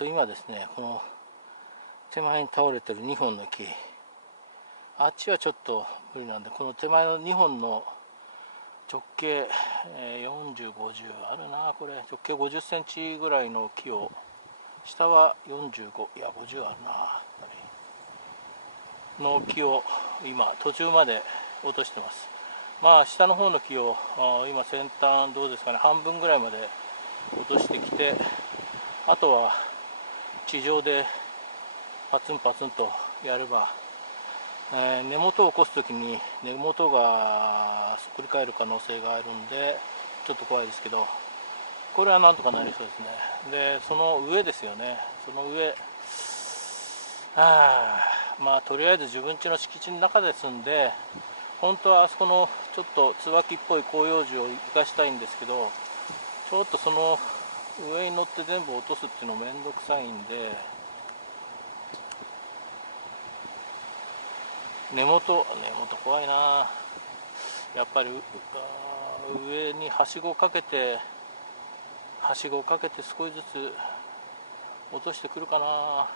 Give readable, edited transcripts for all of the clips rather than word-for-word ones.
今ですね、この手前に倒れてる2本の木、あっちはちょっと無理なんで、この手前の2本の直径、40、50あるな、これ直径50センチぐらいの木を、下は45、いや50あるなの木を今途中まで落としてます。まあ下の方の木を今先端どうですかね、半分ぐらいまで落としてきて、あとは地上でパツンパツンとやれば、根元を起こすときに根元がすっくり返る可能性があるんでちょっと怖いですけど、これはなんとかなりそうですね。でその上ですよね、その上、まあとりあえず自分家の敷地の中ですんで、本当はあそこのちょっと椿っぽい広葉樹を生かしたいんですけど、ちょっとその上に乗って全部落とすっていうのめんどくさいんで、根元怖いな。やっぱり上にはしごをかけて少しずつ落としてくるかな。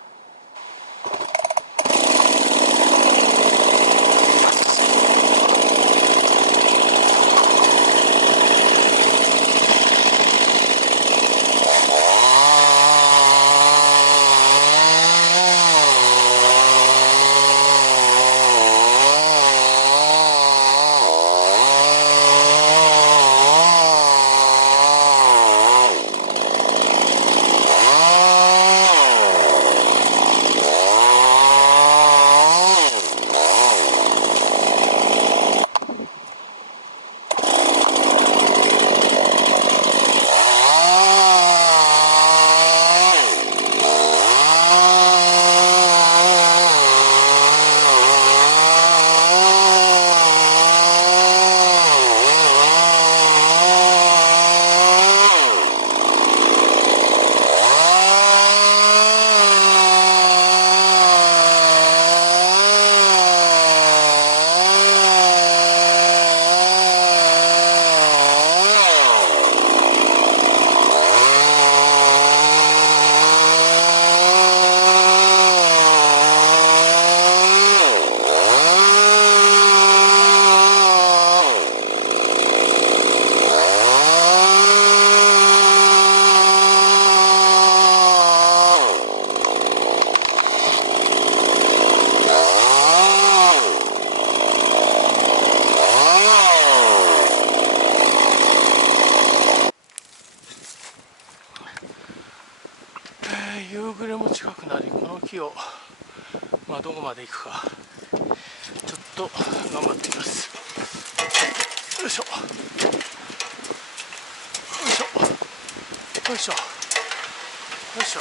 夕暮れも近くなり、この木をどこまで行くかちょっと頑張ってみます。よいしょよいしょよいしょよいしょ。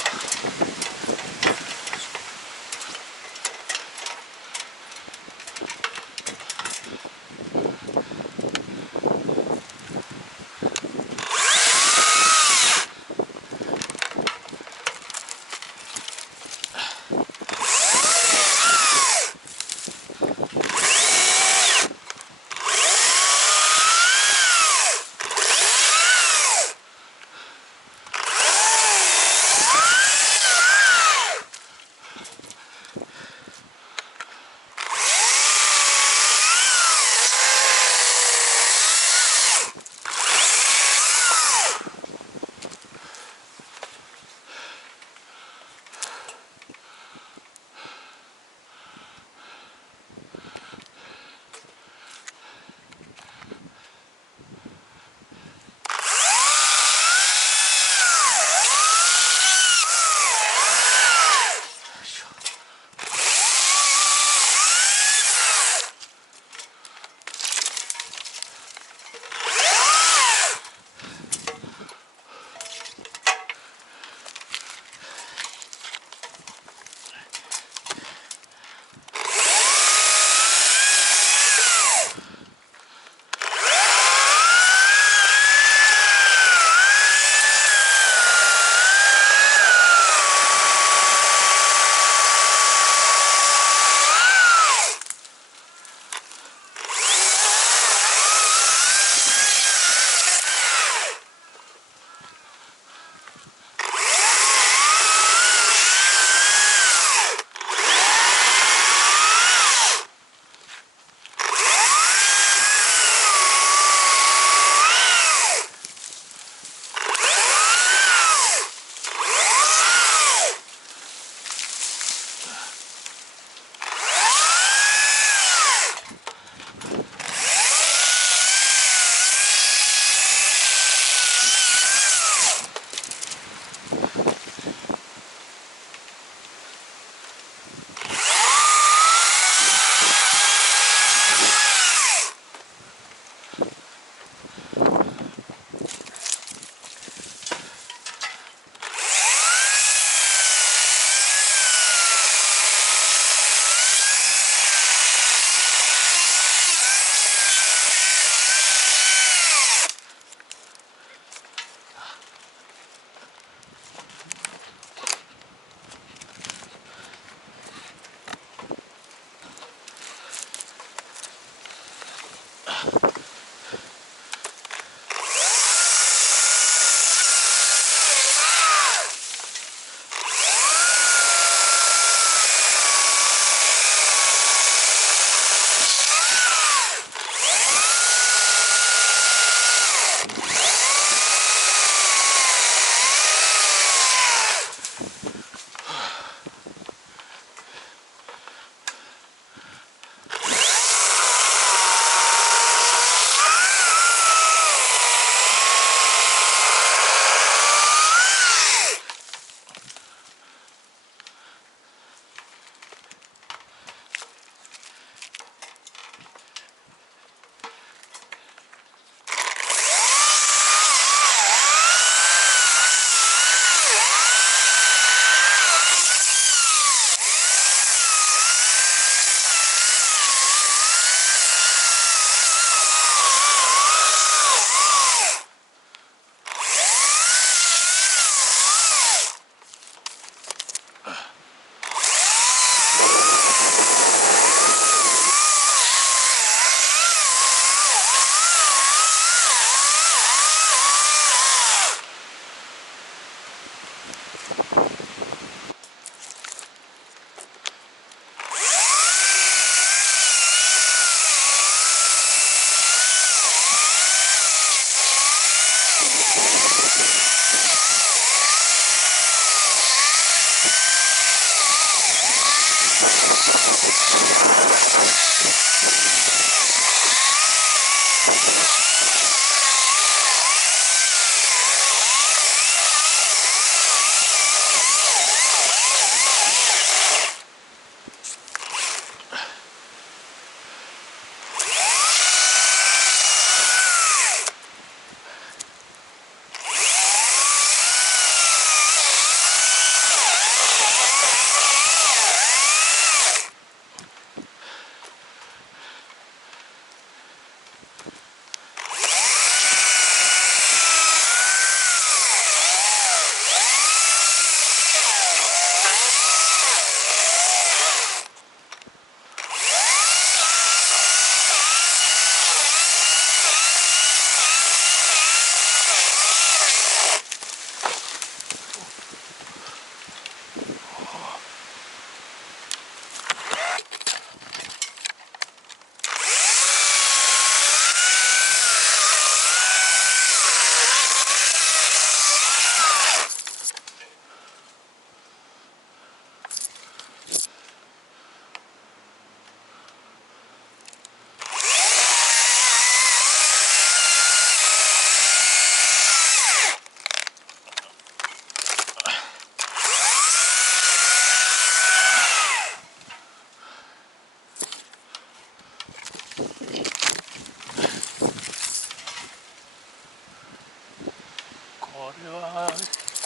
これは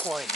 怖いね。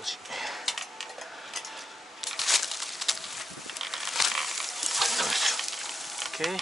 5時。よいしょ。OK。